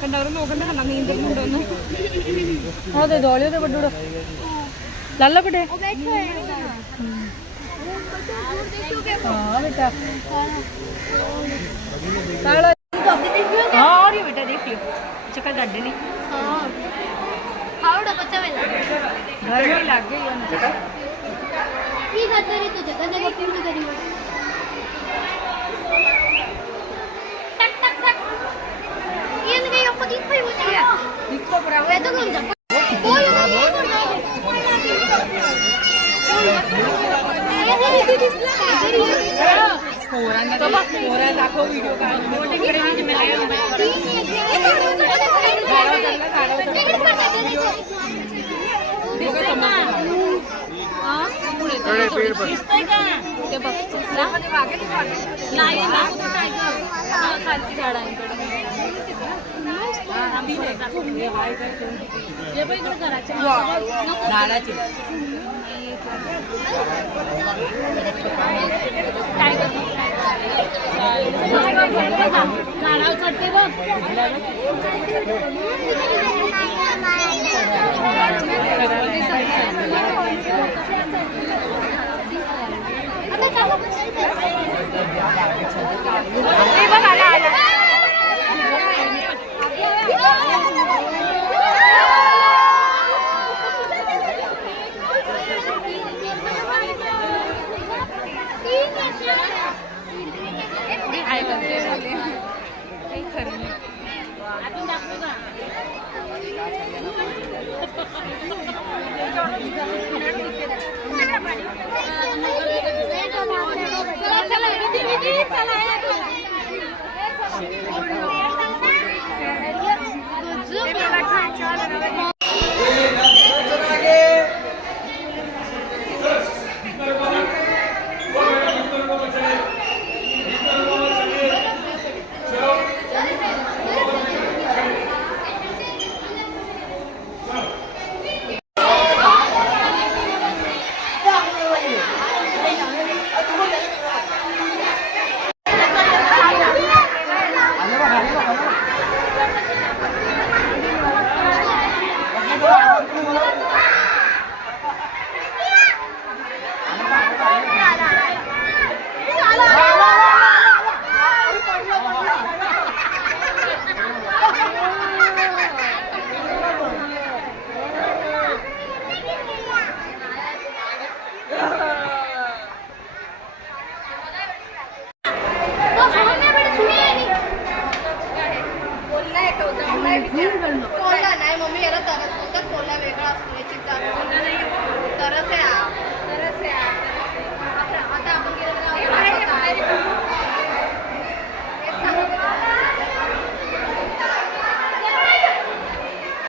കണ്ടവരും നോക്കണ്ട കണ്ട നീന്തലുണ്ടോന്ന് അതെ ധോളിയൊക്കെ പെട്ടൂടോ നല്ല പെട്ടെ बेटा देख लियो चक्कर गड्ढे नहीं हावड़ा बच्चा वेला घर में लग गई है ना ये खतरी तो जगह जगह पिंड करी टक टक टक ये नहीं आपको दिख पाई मुझे दिखो पर वे तो कौन जा कोई नहीं पोरा दाखव व्हिडिओ काढ मोठे करायचे मला नाही मम्मी याला